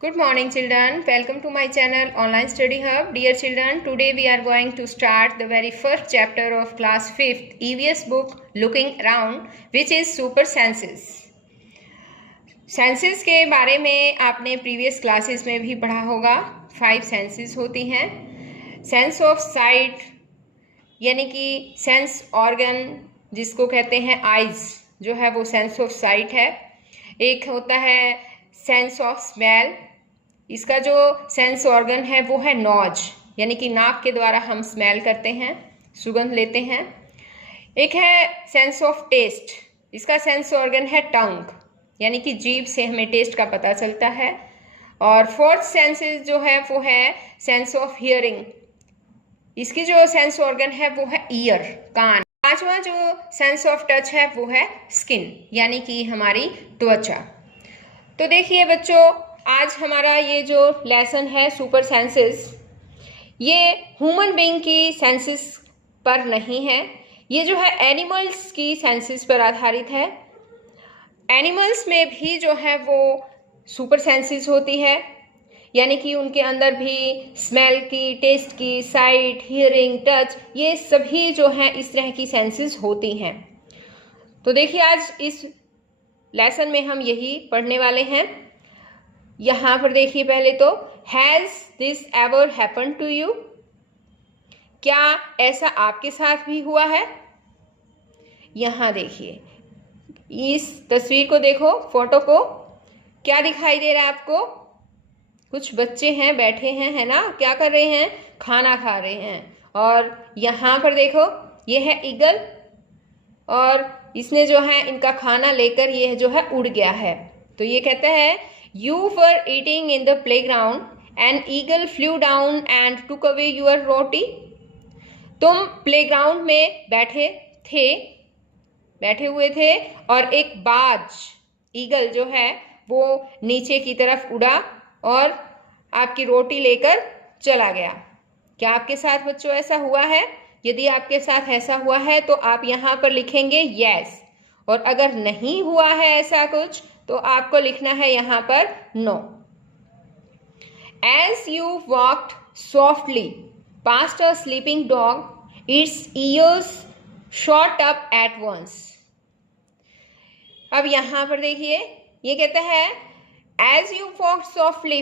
Good morning children, welcome to my channel Online Study Hub. Dear children, today we are going to start the very first chapter of class 5th EVS book Looking Around, which is Super Senses. Senses के बारे में आपने previous classes में भी पढ़ा होगा। 5 senses होती हैं। सेंस ऑफ साइट यानी कि सेंस ऑर्गन जिसको कहते हैं आइज, जो है वो सेंस ऑफ साइट है। एक होता है सेंस ऑफ स्मेल, इसका जो सेंस ऑर्गन है वो है नॉज, यानी कि नाक के द्वारा हम स्मेल करते हैं, सुगंध लेते हैं। एक है सेंस ऑफ टेस्ट, इसका सेंस ऑर्गन है टंग, यानी कि जीभ से हमें टेस्ट का पता चलता है। और फोर्थ सेंसेस जो है वो है सेंस ऑफ हियरिंग, इसकी जो सेंस ऑर्गन है वो है ईयर, कान। पांचवा जो सेंस ऑफ टच है वो है स्किन, यानी कि हमारी त्वचा। तो देखिए बच्चों, आज हमारा ये जो लेसन है सुपर सेंसेस, ये ह्यूमन बीइंग की सेंसेस पर नहीं है, ये जो है एनिमल्स की सेंसेस पर आधारित है। एनिमल्स में भी जो है वो सुपर सेंसेस होती है, यानी कि उनके अंदर भी स्मेल की, टेस्ट की, साइट, हियरिंग, टच, ये सभी जो हैं इस तरह की सेंसेस होती हैं। तो देखिए आज इस लेसन में हम यही पढ़ने वाले हैं। यहाँ पर देखिए पहले तो, has this ever happen to you, क्या ऐसा आपके साथ भी हुआ है। यहाँ देखिए इस तस्वीर को देखो, फोटो को, क्या दिखाई दे रहा है आपको? कुछ बच्चे हैं, बैठे हैं, है ना, क्या कर रहे हैं? खाना खा रहे हैं। और यहाँ पर देखो, ये है ईगल, और इसने जो है इनका खाना लेकर ये जो है उड़ गया है। तो ये कहता है You were eating in the playground, an eagle flew down and took away your roti. तुम प्लेग्राउंड में बैठे हुए थे और एक बाज, ईगल जो है वो नीचे की तरफ उड़ा और आपकी रोटी लेकर चला गया। क्या आपके साथ बच्चों ऐसा हुआ है? यदि आपके साथ ऐसा हुआ है तो आप यहाँ पर लिखेंगे यस, और अगर नहीं हुआ है ऐसा कुछ तो आपको लिखना है यहाँ पर no. As you walked softly past a sleeping dog, its ears shot up at once. अब यहाँ पर देखिए, ये कहता है As you walked softly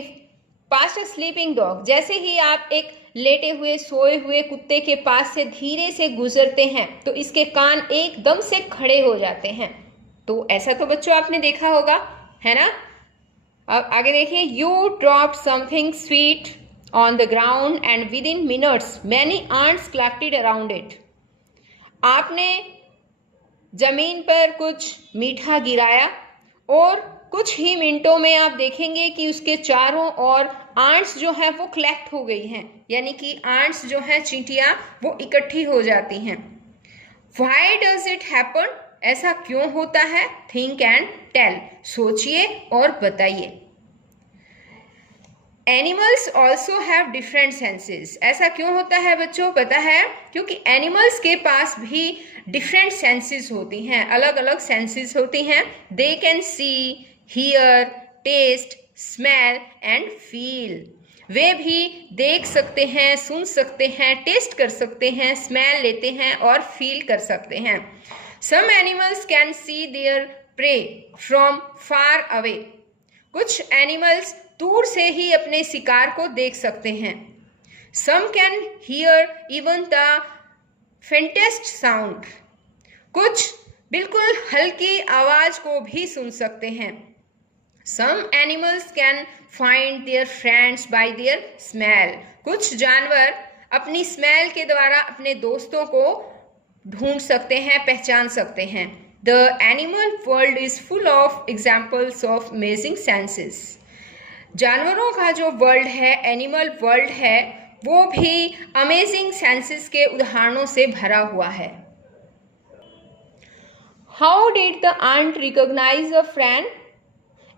past a sleeping dog, जैसे ही आप एक लेटे हुए, सोए हुए कुत्ते के पास से धीरे से गुजरते हैं तो इसके कान एकदम से खड़े हो जाते हैं। तो ऐसा तो बच्चों आपने देखा होगा, है ना। अब आगे देखिए, you dropped something sweet on the ground and within minutes many ants collected around it. आपने जमीन पर कुछ मीठा गिराया और कुछ ही मिनटों में आप देखेंगे कि उसके चारों ओर आंट्स जो है वो कलेक्ट हो गई हैं, यानी कि आंट्स जो है, चींटियां, वो इकट्ठी हो जाती हैं। व्हाई डज इट हैपन, ऐसा क्यों होता है? थिंक एंड टेल, सोचिए और बताइए। Animals also have different senses, ऐसा क्यों होता है बच्चों? पता है, क्योंकि एनिमल्स के पास भी डिफरेंट सेंसेस होती हैं, अलग अलग सेंसेस होती हैं। They can see, hear, taste, smell and feel. वे भी देख सकते हैं, सुन सकते हैं, टेस्ट कर सकते हैं, स्मेल लेते हैं और फील कर सकते हैं। Some animals can see their prey from far away. कुछ एनिमल्स दूर से ही अपने शिकार को देख सकते हैं। Some can hear even the faintest sound. कुछ बिल्कुल हल्की आवाज को भी सुन सकते हैं। Some animals can find their friends by their smell. कुछ जानवर अपनी स्मेल के द्वारा अपने दोस्तों को ढूंढ सकते हैं, पहचान सकते हैं। The animal world is full of examples of amazing senses. जानवरों का जो वर्ल्ड है, एनिमल वर्ल्ड है, वो भी अमेजिंग सेंसेस के उदाहरणों से भरा हुआ है। How did the ant recognize a friend?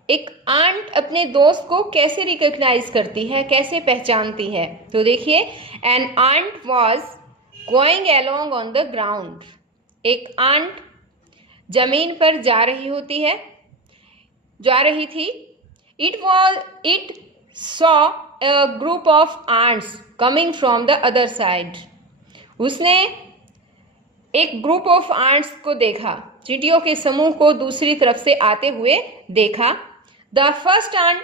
एक आंट अपने दोस्त को कैसे रिकॉग्नाइज करती है, कैसे पहचानती है? तो देखिए, an ant was going along on the ground. एक आंट जमीन पर जा रही थी। It saw a group of ants coming from the other side. उसने एक ग्रुप ऑफ आंट्स को देखा, चींटियों के समूह को दूसरी तरफ से आते हुए देखा. The first ant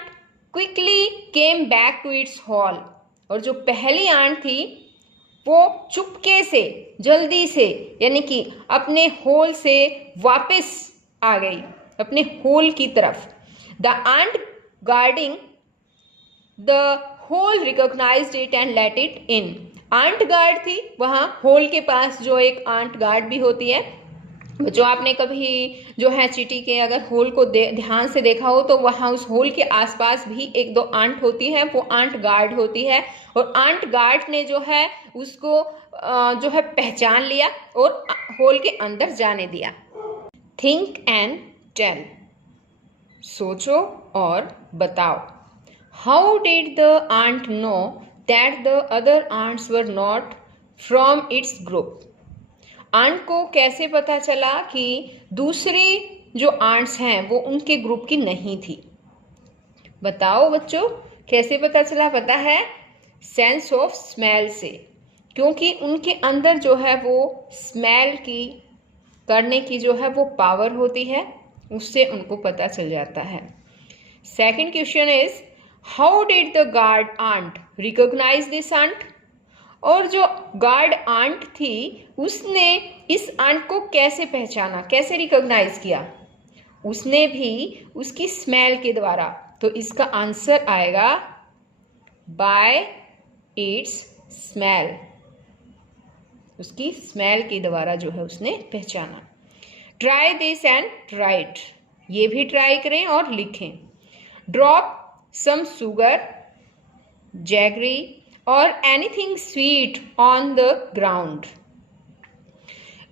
quickly came back to its hole. और जो पहली आंट थी वो चुपके से, जल्दी से, यानी कि अपने होल से वापस आ गई, अपने होल की तरफ. The ant guarding the hole recognised it and let it in. Ant guard थी वहाँ होल के पास, जो एक आंट गार्ड भी होती है. जो आपने कभी जो है चींटी के अगर होल को ध्यान से देखा हो तो वहाँ उस होल के आसपास भी एक दो आंट होती है, वो आंट गार्ड होती है. और आंट गार्ड ने जो है उसको जो है पहचान लिया और होल के अंदर जाने दिया. Think and tell. सोचो और बताओ. How did the ant know that the other ants were not from its group. Ant को कैसे पता चला कि दूसरी जो आंट्स हैं वो उनके ग्रुप की नहीं थी. बताओ बच्चों, कैसे पता चला? पता है, सेंस ऑफ स्मेल से. क्योंकि उनके अंदर जो है वो स्मेल की करने की जो है वो पावर होती है, उससे उनको पता चल जाता है. Second question is, how did the guard ant recognise this ant. और जो गार्ड आंट थी उसने इस आंट को कैसे पहचाना, कैसे रिकॉग्नाइज किया? उसने भी उसकी स्मेल के द्वारा. तो इसका आंसर आएगा बाय इट्स स्मेल. उसकी स्मेल के द्वारा जो है उसने पहचाना. Try this and right. ये भी ट्राई करें और लिखें. ड्रॉप सम शुगर, जैगरी और anything sweet on the ground.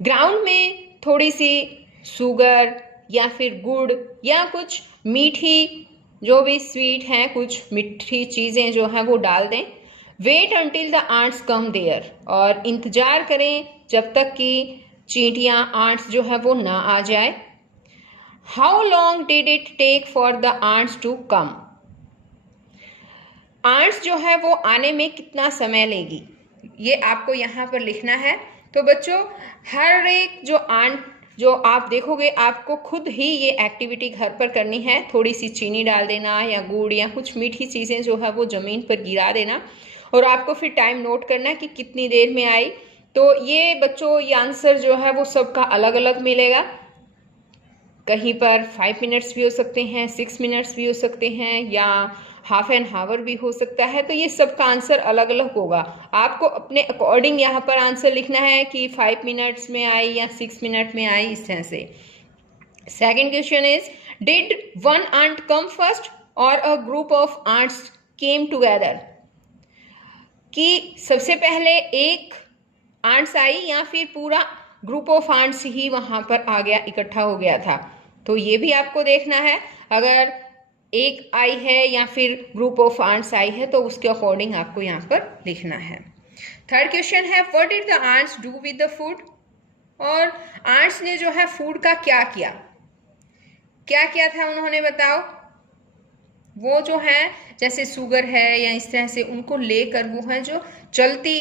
Ground में थोड़ी सी शुगर या फिर गुड़ या कुछ मीठी, जो भी स्वीट हैं, कुछ मीठी चीज़ें जो हैं वो डाल दें. Wait until the ants come there. और इंतज़ार करें जब तक कि चींटियाँ, आंट्स जो है वो ना आ जाए. How long did it take for the ants to come. Ants जो है वो आने में कितना समय लेगी, ये आपको यहाँ पर लिखना है. तो बच्चों, हर एक जो आंट जो आप देखोगे, आपको खुद ही ये एक्टिविटी घर पर करनी है. थोड़ी सी चीनी डाल देना या गुड़ या कुछ मीठी चीज़ें जो है वो ज़मीन पर गिरा देना और आपको फिर टाइम नोट करना है कि कितनी देर में आई. तो ये बच्चों, ये आंसर जो है वो सबका अलग अलग मिलेगा. कहीं पर 5 मिनट्स भी हो सकते हैं, 6 मिनट्स भी हो सकते हैं, या हाफ एन आवर भी हो सकता है. तो ये सबका आंसर अलग अलग होगा. आपको अपने अकॉर्डिंग यहाँ पर आंसर लिखना है कि 5 मिनट्स में आई या 6 मिनट में आई, इस तरह से. Second question is, did one ant come first और a group of ants came together. कि सबसे पहले एक आंट्स आई या फिर पूरा ग्रुप ऑफ आंट्स ही वहाँ पर आ गया, इकट्ठा हो गया था. तो ये भी आपको देखना है. अगर एक आई है या फिर ग्रुप ऑफ आंट्स आई है तो उसके अकॉर्डिंग आपको यहाँ पर लिखना है. थर्ड क्वेश्चन है, what did the ants do with the food. और आंट्स ने जो है फूड का क्या किया, क्या किया था उन्होंने, बताओ. वो जो है जैसे शुगर है या इस तरह से उनको लेकर वो है जो चलती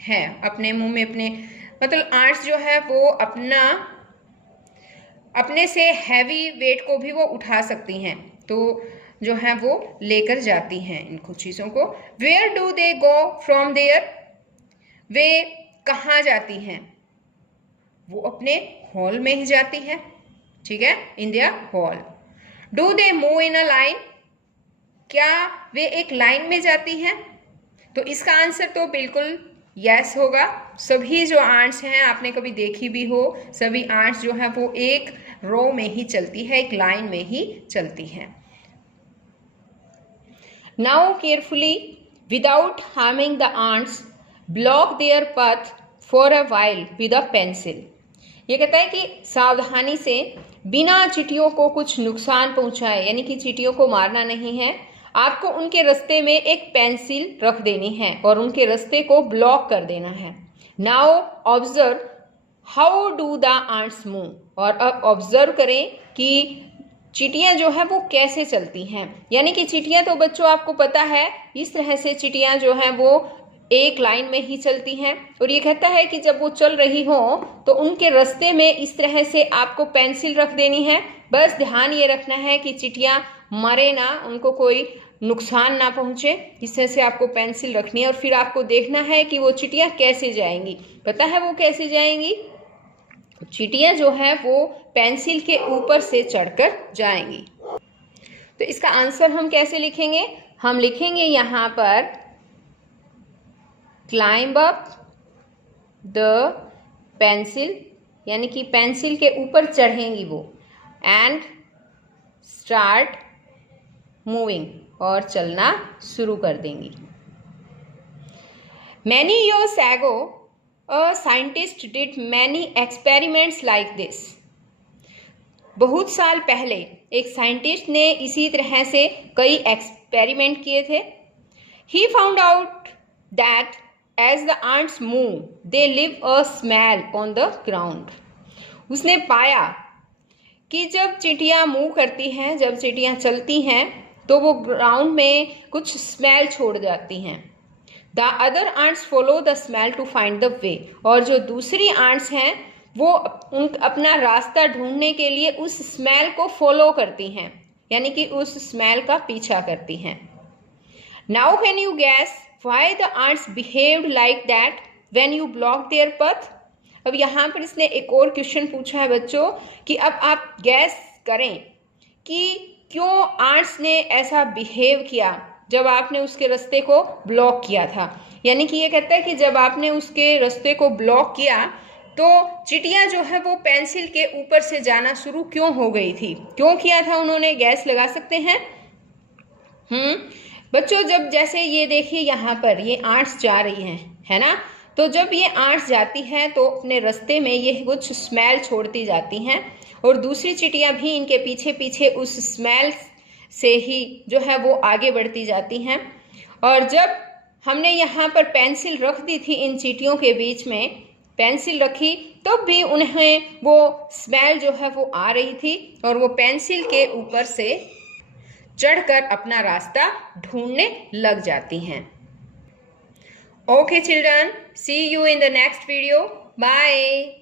है अपने मुंह में, अपने मतलब आंट्स जो है वो अपने से हैवी वेट को भी वो उठा सकती हैं. तो जो है वो लेकर जाती हैं इनको चीज़ों को. Where do they go from there. वे कहाँ जाती हैं? वो अपने हॉल में ही जाती है. ठीक है, in their hall. Do they move in a line. क्या वे एक लाइन में जाती हैं? तो इसका आंसर तो बिल्कुल यस होगा. सभी जो आंट्स हैं, आपने कभी देखी भी हो, सभी आंट्स जो है वो एक रो में ही चलती है, एक लाइन में ही चलती हैं. Now carefully without harming the ants block their path for a while with a pencil. ये कहता है कि सावधानी से बिना चींटियों को कुछ नुकसान पहुंचाए, यानी कि चींटियों को मारना नहीं है, आपको उनके रास्ते में एक पेंसिल रख देनी है और उनके रास्ते को ब्लॉक कर देना है. Now observe how do the ants move. और अब ऑब्जर्व करें कि चींटियां जो है वो कैसे चलती हैं। यानी कि चींटियां तो बच्चों आपको पता है इस तरह से चींटियां जो हैं वो एक लाइन में ही चलती हैं। और ये कहता है कि जब वो चल रही हो तो उनके रास्ते में इस तरह से आपको पेंसिल रख देनी है। बस ध्यान ये रखना है कि चींटियां मरे ना, उनको कोई नुकसान ना पहुंचे, इस तरह से आपको पेंसिल रखनी है। और फिर आपको देखना है कि वो चींटियां कैसे जाएंगी। पता है वो कैसे जाएंगी? चींटियां जो है वो पेंसिल के ऊपर से चढ़कर जाएंगी। तो इसका आंसर हम कैसे लिखेंगे? हम लिखेंगे यहाँ पर क्लाइंब अप द पेंसिल, यानी कि पेंसिल के ऊपर चढ़ेंगी वो, एंड स्टार्ट मूविंग, और चलना शुरू कर देंगी। Many years ago, a scientist did many experiments like this. बहुत साल पहले एक साइंटिस्ट ने इसी तरह से कई एक्सपेरिमेंट किए थे। He found out that as the ants move, they leave a smell on the ground. उसने पाया कि जब चींटियां मूव करती हैं, जब चींटियां चलती हैं, तो वो ग्राउंड में कुछ स्मेल छोड़ जाती हैं। The other ants follow the smell to find the way. और जो दूसरी ants हैं वो अपना रास्ता ढूंढने के लिए उस स्मेल को फॉलो करती हैं, यानी कि उस स्मेल का पीछा करती हैं। Now can you guess why the ants behaved like that when you blocked their path? अब यहाँ पर इसने एक और क्वेश्चन पूछा है बच्चों कि अब आप गैस करें कि क्यों आंट्स ने ऐसा बिहेव किया जब आपने उसके रास्ते को ब्लॉक किया था। यानी कि ये कहता है कि जब आपने उसके रास्ते को ब्लॉक किया तो चींटियां जो है वो पेंसिल के ऊपर से जाना शुरू क्यों हो गई थी, क्यों किया था उन्होंने? गैस लगा सकते हैं? बच्चों जब जैसे ये देखिए यहाँ पर ये आंट्स जा रही हैं, है ना, तो जब ये आंट्स जाती हैं तो अपने रास्ते में ये कुछ स्मेल छोड़ती जाती हैं और दूसरी चींटियां भी इनके पीछे पीछे उस स्मेल से ही जो है वो आगे बढ़ती जाती हैं। और जब हमने यहाँ पर पेंसिल रख दी थी, इन चींटियों के बीच में पेंसिल रखी, तब भी उन्हें वो स्मेल जो है वो आ रही थी और वो पेंसिल के ऊपर से चढ़कर अपना रास्ता ढूंढने लग जाती हैं। Okay children, see you in the next video. Bye.